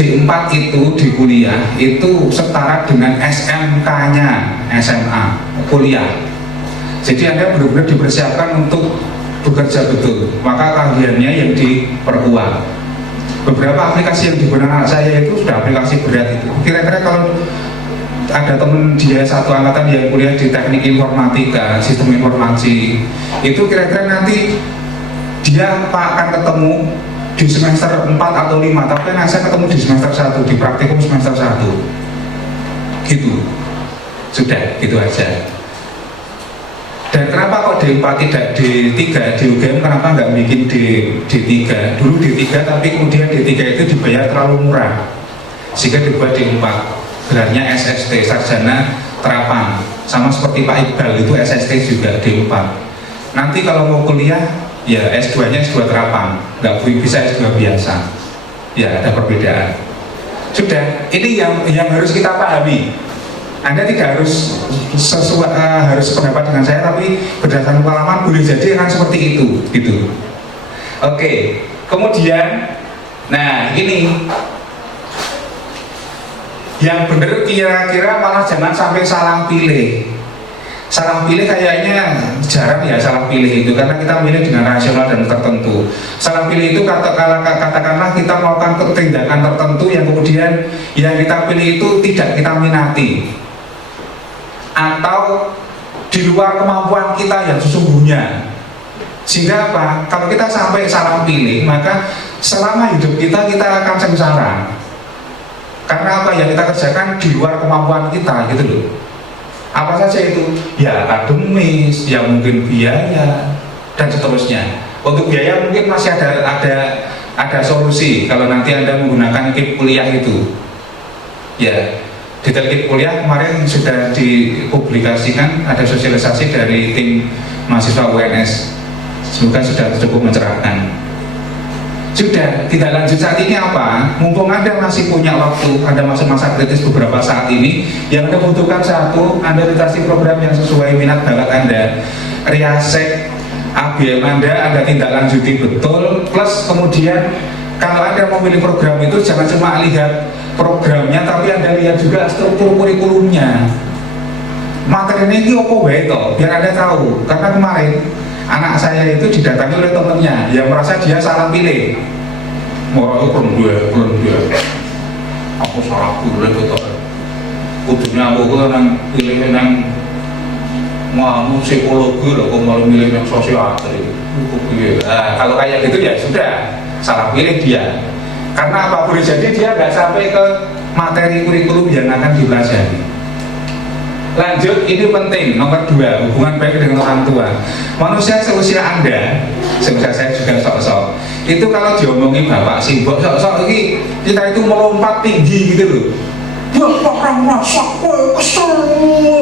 D4 itu di kuliah itu setara dengan SMK-nya SMA kuliah. Jadi Anda benar-benar dipersiapkan untuk bekerja betul, maka keahliannya yang diperkuat. Beberapa aplikasi yang digunakan anak saya itu sudah aplikasi berat itu. Kira-kira kalau ada teman dia satu angkatan yang kuliah di teknik informatika, sistem informasi, itu kira-kira nanti dia akan ketemu di semester 4 atau 5, tapi kan saya ketemu di semester 1, di praktikum semester 1 gitu. Sudah, gitu aja. Dan kenapa kok D4 tidak D3, di UGM kenapa nggak bikin D3? Dulu D3 tapi kemudian D3 itu dibayar terlalu murah sehingga dibuat D4, gelarnya SST, Sarjana Terapan. Sama seperti Pak Iqbal itu SST juga D4. Nanti kalau mau kuliah ya S2-nya S2 Terapan, nggak bisa S2 biasa. Ya ada perbedaan. Sudah, ini yang harus kita pahami. Anda tidak harus harus pendapat dengan saya, tapi berdasarkan pengalaman boleh jadi akan seperti itu, gitu. Oke, kemudian, nah ini yang benar kira-kira malah jangan sampai salah pilih. Salah pilih kayaknya jarang ya salah pilih itu, karena kita milih dengan rasional dan tertentu. Salah pilih itu katakanlah kita melakukan tindakan tertentu yang kemudian yang kita pilih itu tidak kita minati, atau di luar kemampuan kita yang sesungguhnya. Sehingga apa? Kalau kita sampai salah pilih, maka selama hidup kita akan sengsara. Karena apa yang kita kerjakan di luar kemampuan kita, gitu loh. Apa saja itu? Ya akademis, ya mungkin biaya dan seterusnya. Untuk biaya mungkin masih ada solusi kalau nanti Anda menggunakan KIP kuliah itu. Ya. Detail KIP kuliah kemarin sudah dipublikasikan, ada sosialisasi dari tim mahasiswa UNS. Semoga sudah cukup mencerahkan. Sudah, tidak lanjut saat ini apa? Mumpung Anda masih punya waktu, Anda masih masa kritis beberapa saat ini, yang Anda butuhkan satu, Anda dikasih program yang sesuai minat bakat Anda, riasek ABM Anda tindak lanjuti betul, plus kemudian kalau Anda memilih program itu jangan cuma lihat programnya, tapi Anda lihat juga struktur kurikulumnya. Materinya ini apa baik toh, biar Anda tahu. Karena kemarin anak saya itu didatangi oleh temennya yang merasa dia salah pilih. Mau belum dia. Aku salah pilih betul. Kudunya aku kan pilih yang mau psikologi loh, aku malah milih yang sosiatri. Nah, kalau kayak gitu ya sudah salah pilih dia. Karena apa boleh jadi dia nggak sampai ke materi kurikulum yang akan dipelajari. Lanjut, ini penting, nomor 2, hubungan baik dengan orang tua. Manusia seusia Anda, seusia saya juga sok-sok, itu kalau diomongi bapak simbok sok-sok ini, kita itu melompat tinggi gitu loh. Bapak orang masak, kesel,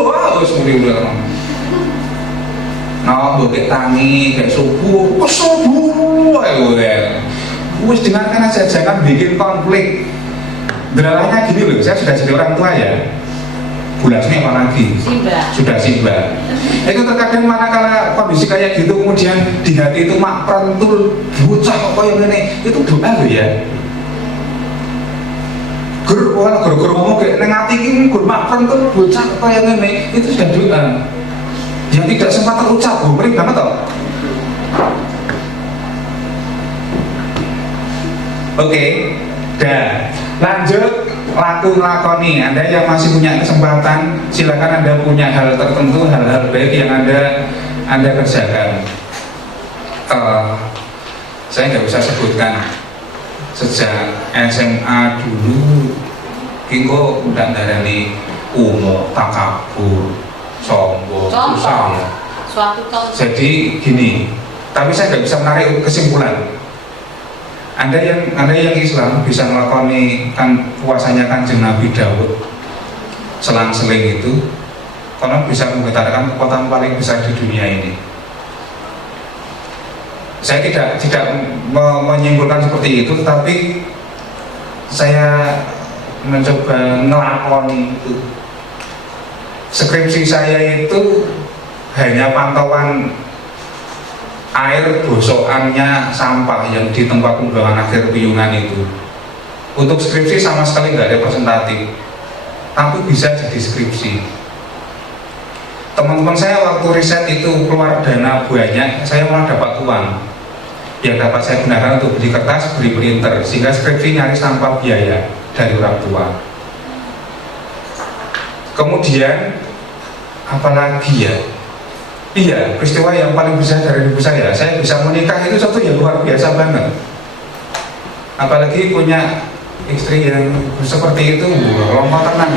wah, semuanya udah orang. Nah, bukit tangi, kayak subuh, kesel dulu, wes dengarkan aja, jangan bikin konflik. Dralanya gini loh, saya sudah jadi orang tua ya. Bulasnya apa lagi? Sudah simba. Itu terkadang manakala kondisi kayak gitu kemudian di hati itu mak prentul bocah apa yang ini, itu doa loh ya. Gur ngomong kayak nengati ini gur mak prentul bocah apa yang ini, itu sudah doa. Yang tidak sempat terucap, beri banget toh. Oke, dan lanjut lakoni. Anda yang masih punya kesempatan, silakan Anda punya hal tertentu, hal-hal baik yang Anda kerjakan. Saya nggak bisa sebutkan sejak SMA dulu, Kiko udah darani takabur, sombong, susah ya. Jadi gini, tapi saya nggak bisa menarik kesimpulan. Anda yang Islam bisa melakoni puasanya Kanjeng Nabi Daud selang-seling itu, karena bisa menggetarkan kekuatan paling besar di dunia ini. Saya tidak menyimpulkan seperti itu, tetapi saya mencoba ngelakoni itu. Skripsi saya itu hanya pantauan air bosokannya sampah yang di tempat pembuangan akhir Piungan itu. Untuk skripsi sama sekali nggak representatif, tapi bisa jadi skripsi. Teman-teman saya waktu riset itu keluar dana banyak, saya malah dapat uang yang dapat saya gunakan untuk beli kertas, beli printer, sehingga skripsi nyaris tanpa biaya dari orang tua. Kemudian apalagi ya? Iya, peristiwa yang paling besar dari hidup saya bisa menikah itu satu yang luar biasa banget. Apalagi punya istri yang seperti itu, lompat tenang.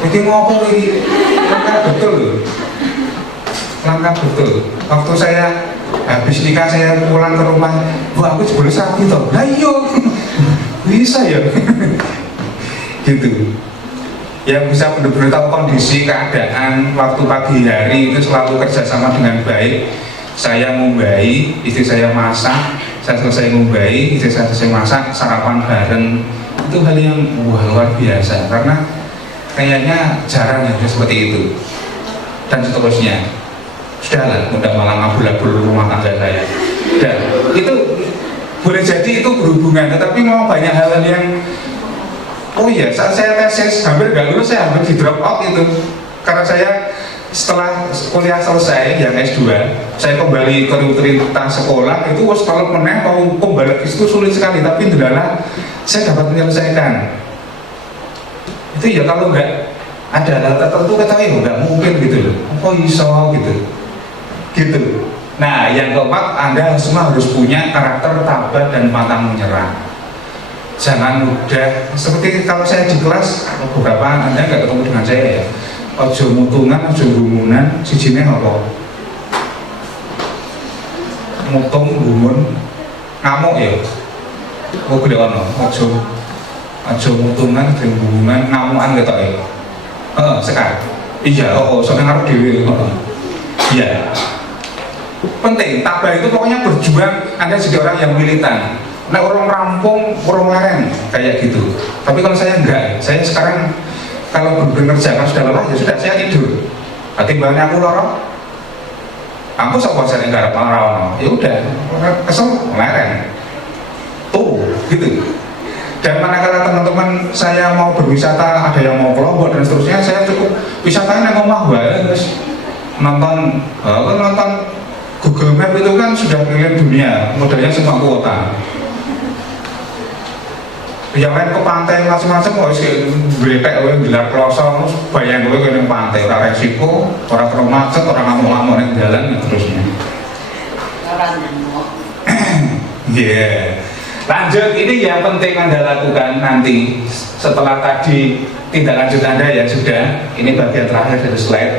Ini ngomong ini, langkah betul loh. Langkah betul. Waktu saya habis nikah, saya pulang ke rumah, wah aku sebelum sapi toh, ayo, bisa ya, gitu. Yang bisa benar-benar tahu kondisi keadaan waktu pagi hari itu selalu kerjasama dengan baik. Saya ngumbai, istri saya masak, saya selesai ngumbai, istri saya selesai masak, sarapan bareng. Itu hal yang luar biasa, karena kayaknya jarang ya seperti itu. Dan seterusnya. Sudahlah, udah malah ngabul-ngabul rumah tangga saya. Dan itu boleh jadi itu berhubungan, tetapi memang banyak hal yang oh iya, saat saya tesis hampir nggak lulus, saya hampir di drop out itu. Karena saya setelah kuliah selesai yang S2, saya kembali ke rutinitas sekolah itu kalau meneh mau kembali itu sulit sekali, tapi adalah saya dapat menyelesaikan. Itu ya kalau nggak ada hal tertentu katanya nggak mungkin gitu loh. Kok iso gitu. Nah, yang keempat, Anda semua harus punya karakter tabah dan pantang menyerah. Jangan mudah, seperti kalau saya di kelas beberapa Anda nggak ketemu dengan saya ya, ojo mutungan, ojo gumunan, sijine apa? Mutung, gumun, ngamuk ya. Oh gede ono, ojo mutungan, ojo gumunan, ngamukan gitu ya. Sekar. Iya, soalnya ngaruh dewi. Iya. penting. Tabah itu pokoknya berjuang, Anda jadi orang yang militan. Nah, orang rampung, orang leren kayak gitu. Tapi kalau saya enggak, saya sekarang kalau bekerja kan sudah lelah, ya sudah, saya tidur. Timbangannya aku lorong, aku sok kuasa negara lorong, ya udah, kesel leren, tuh gitu. Dan manakala teman-teman saya mau berwisata, ada yang mau ke Lombok dan seterusnya, saya cukup wisatanya yang ngomong terus nonton Google Map itu kan sudah keliling dunia, modelnya semua kuota. Yang lain ke pantai macam-macam, kok sih beletek, gelar kloso, bayang gue ke pantai, orang resiko, orang kena macet, orang ngamuk-ngamuk yang jalan dan seterusnya. Yeah. Lanjut, ini yang penting Anda lakukan nanti setelah tadi tindak lanjut Anda ya sudah. Ini bagian terakhir dari slide.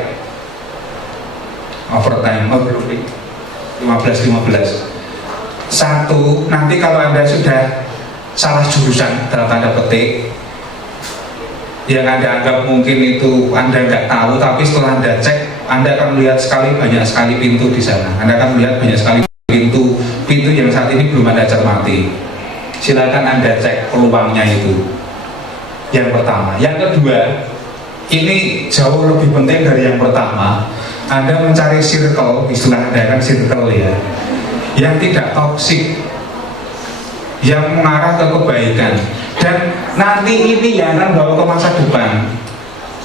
Overtime, overloading 15. Satu, nanti kalau Anda sudah salah jurusan dalam tanda petik, yang Anda anggap mungkin itu Anda nggak tahu, tapi setelah Anda cek, Anda akan melihat banyak sekali pintu di sana. Anda akan melihat banyak sekali pintu yang saat ini belum Anda cermati. Silakan Anda cek peluangnya itu. Yang pertama. Yang kedua, ini jauh lebih penting dari yang pertama. Anda mencari circle, istilah Anda kan circle ya, yang tidak toksik, yang mengarah ke kebaikan, dan nanti ini yang akan bawa ke masa depan.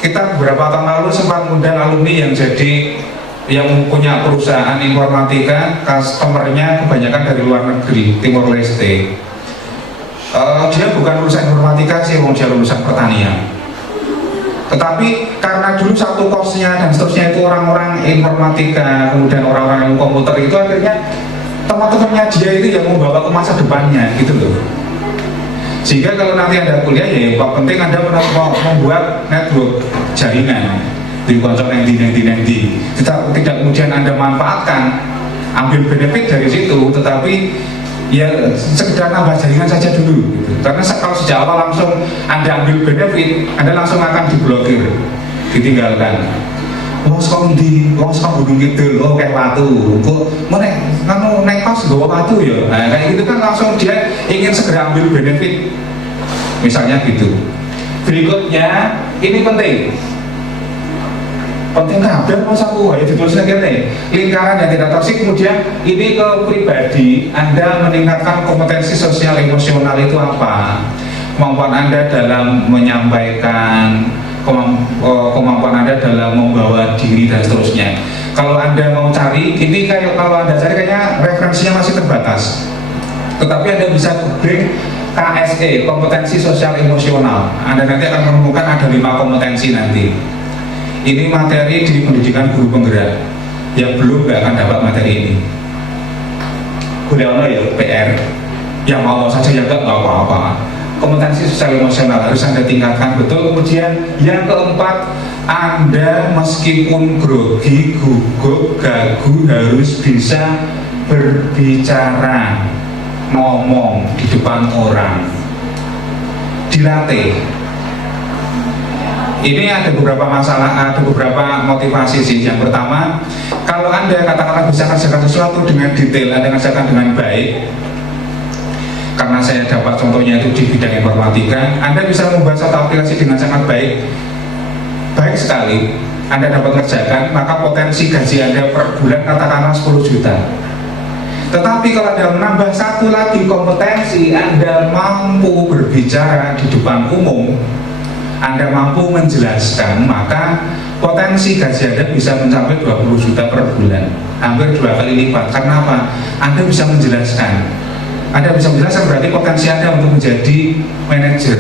Kita beberapa tahun lalu sempat mengundang alumni yang punya perusahaan informatika, customernya kebanyakan dari luar negeri, Timor Leste. Dia bukan lulusan informatika sih, dia lulusan pertanian. Tetapi karena dulu satu kosnya dan seterusnya itu orang-orang informatika, kemudian orang-orang yang komputer, itu akhirnya teman-temannya dia itu yang membawa ke masa depannya gitu loh. Sehingga kalau nanti Anda kuliah, ya yang penting Anda membuat network jaringan di konco nanti. Tidak kemudian Anda manfaatkan, ambil benefit dari situ, tetapi ya sekedar nambah jaringan saja dulu gitu. Karena kalau sejak awal langsung Anda ambil benefit, Anda langsung akan diblokir, ditinggalkan. Sekarang Gunung Kidul, kayak watu, kok mau naik pas bawa watu ya. Nah, kayak gitu kan langsung dia ingin segera ambil benefit, misalnya gitu. Berikutnya, ini penting kabel mas aku, ya ditulisnya gini, lingkaran yang tidak toksik. Kemudian ini ke pribadi, Anda meningkatkan kompetensi sosial emosional itu apa? Kemampuan Anda dalam menyampaikan, kemampuan Anda dalam membawa diri dan seterusnya. Kalau Anda mau cari, ini kalau Anda cari kayaknya referensinya masih terbatas. Tetapi Anda bisa googling KSE, kompetensi sosial emosional. Anda nanti akan menemukan ada 5 kompetensi nanti. Ini materi di pendidikan guru penggerak. Yang belum nggak akan dapat materi ini. Kuliah ya PR. Yang mau saja yang nggak apa-apa. Kompetensi sosial emosional harus Anda tingkatkan betul. Kemudian yang keempat, Anda meskipun grogi, gugup, gagu harus bisa berbicara, ngomong di depan orang, dilatih. Ini ada beberapa masalah, ada beberapa motivasi sih. Yang pertama, kalau Anda katakanlah bisa kerjakan sesuatu dengan detail, Anda kerjakan dengan baik. Karena saya dapat contohnya itu di bidang informatika, Anda bisa membuat satu aplikasi dengan sangat baik sekali. Anda dapat kerjakan, maka potensi gaji Anda per bulan katakanlah 10 juta. Tetapi kalau Anda menambah satu lagi kompetensi, Anda mampu berbicara di depan umum, Anda mampu menjelaskan, maka potensi gaji Anda bisa mencapai 20 juta per bulan, hampir 2 kali lipat. Karena apa? Anda bisa menjelaskan. Anda bisa menjelaskan berarti potensi Anda untuk menjadi manajer.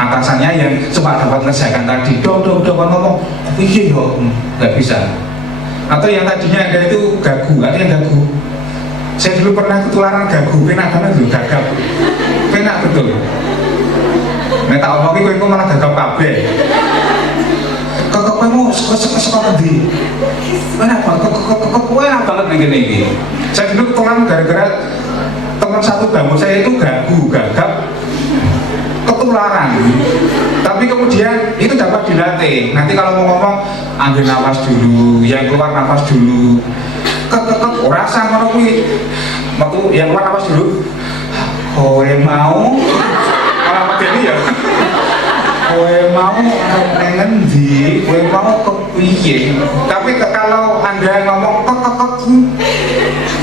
Atasannya yang cuma dapat mengerjakan tadi, ngomong, iya yo, nggak bisa. Atau yang tadinya Anda itu gagu, ada yang gagu. Saya dulu pernah ketularan gagu, penak banget dulu, gagap, penak betul. Nek tak omongin kowe malah gagap kabeh. Kok kamu suka ndi? Enak banget begini iki. Saya dulu ketularan gara-gara teman satu bangun saya itu gagu, gagap, ketularan. Tapi kemudian itu dapat dilatih. Nanti kalau mau ngomong, ambil nafas dulu, yang keluar nafas dulu. ora sama kuwi. Waktu yang luar napas dulu. Kowe mau alamat ini ya. Kowe mau ngendi? Kowe mau kepiye? Tapi kalau Anda ngomong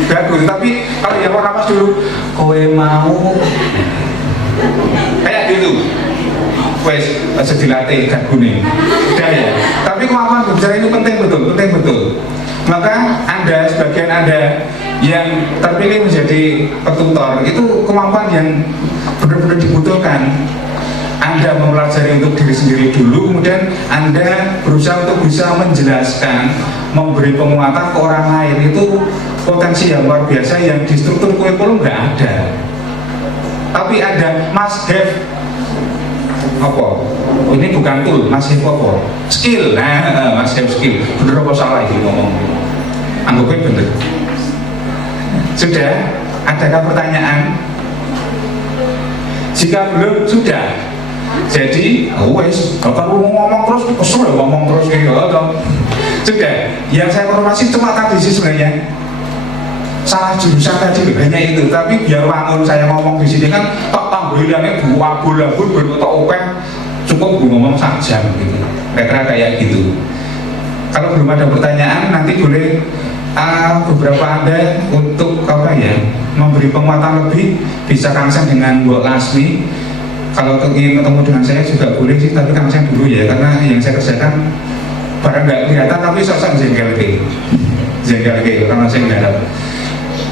bagus, tapi kalau yang luar napas dulu, kowe mau kayak gitu. Wes, aja dilatih gak kuning. Udah ya. Tapi kemampuan berbicara itu penting betul. Maka Anda, sebagian Anda yang terpilih menjadi petutor, itu kemampuan yang benar-benar dibutuhkan. Anda mempelajari untuk diri sendiri dulu, kemudian Anda berusaha untuk bisa menjelaskan, memberi penguatan ke orang lain. Itu potensi yang luar biasa yang di struktur kurikulum nggak ada. Tapi ada must have apa? Ini bukan tool, masih apa? Skill. Nah, masih have skill. Bener apa salah ini ngomong? Anggapnya bener. Sudah? Adakah pertanyaan? Jika belum, sudah. Jadi, wes, kalau ngomong terus, kesel ngomong terus kayak gitu. Sudah. Yang saya informasi cuma tadi sih sebenarnya. Salah jurusan tadi hanya itu, tapi biar wangun saya ngomong di sini kan tak tambahannya dua bulan berbentuk openg cukup ngomong sak jam gitu, kira-kira kayak gitu. Kalau belum ada pertanyaan nanti boleh beberapa Anda untuk apa ya memberi penguatan lebih bisa kangsen dengan Bu Lasmi. Kalau ingin ketemu dengan saya juga boleh sih, tapi kangsen dulu ya karena yang saya kerjakan barang nggak kelihatan tapi sosok jengkel karena saya nggak ada.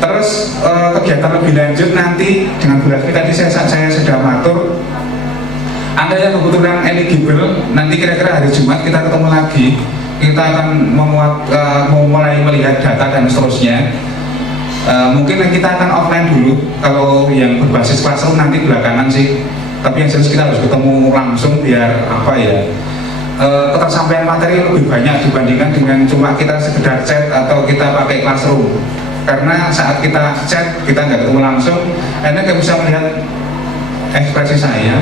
Terus kegiatan lebih lanjut nanti dengan Bu Lasmi tadi saya sudah matur. Anda yang kebetulan eligible nanti kira-kira hari Jumat kita ketemu lagi. Kita akan mulai melihat data dan seterusnya. Mungkin kita akan offline dulu. Kalau yang berbasis classroom nanti belakangan sih. Tapi yang jelas kita harus ketemu langsung biar apa ya? Ketersampaian materi lebih banyak dibandingkan dengan cuma kita sekedar chat atau kita pakai classroom. Karena saat kita chat, kita nggak ketemu langsung, Anda nggak bisa melihat ekspresi saya,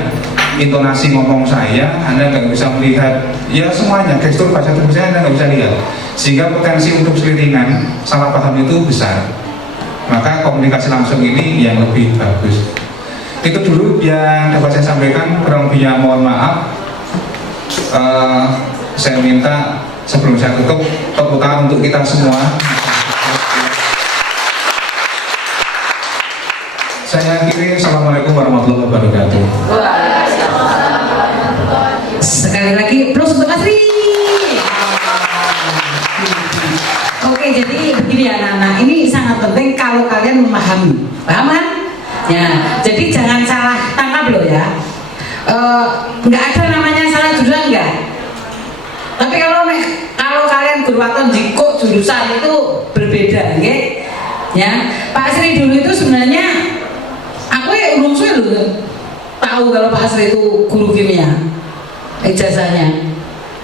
intonasi ngomong saya, Anda nggak bisa melihat ya semuanya, gestur bahasa tubuh saya Anda nggak bisa lihat, sehingga potensi untuk seliringan, salah paham itu besar. Maka komunikasi langsung ini yang lebih bagus. Itu dulu yang dapat saya sampaikan, kurang lebihnya mohon maaf. Saya minta sebelum saya tutup, tepuk tangan untuk kita semua. Saya akhiri, Assalamualaikum warahmatullahi wabarakatuh. Sekali lagi, plus untuk Asri. Oke, jadi begini ya anak-anak, ini sangat penting kalau kalian memahami, paham kan? Ya, jadi jangan salah tangkap loh ya. Nggak ada namanya salah jurusan enggak. Tapi kalau kalian berwaton jiko jurusan itu berbeda, okay? Ya, Pak Asri dulu itu sebenarnya aku ya belum tahu kalau Pak Asri itu guru kimia ijazahnya.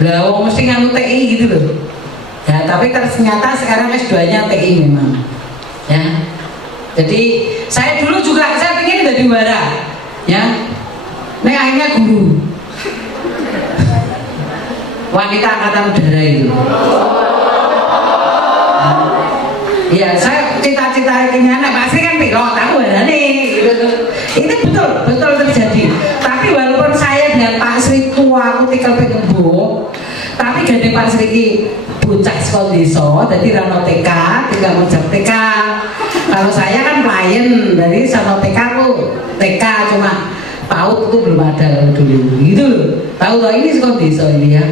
Lah wong mesti nganu TI gitu loh. Ya, tapi ternyata sekarang S2-nya TI memang. Ya. Jadi saya dulu juga saya pengen jadi juara. Ya. Nek akhirnya guru. Wanita angkatan udara itu. Ya, saya cita-cita kayaknya anak Pak Asri kan pilot, aku ada nih gitu. Itu betul terjadi. Tapi walaupun saya dengan Pak Asri tua aku tinggal pengembo, tapi gede Pak Asri ini bocah sekolah desa, jadi rano TK, tinggal ngejak TK. Kalau saya kan klien dari sama TK aku TK cuma PAUD itu belum ada dulu gitu loh. Tahu ini sekolah desa ini ya.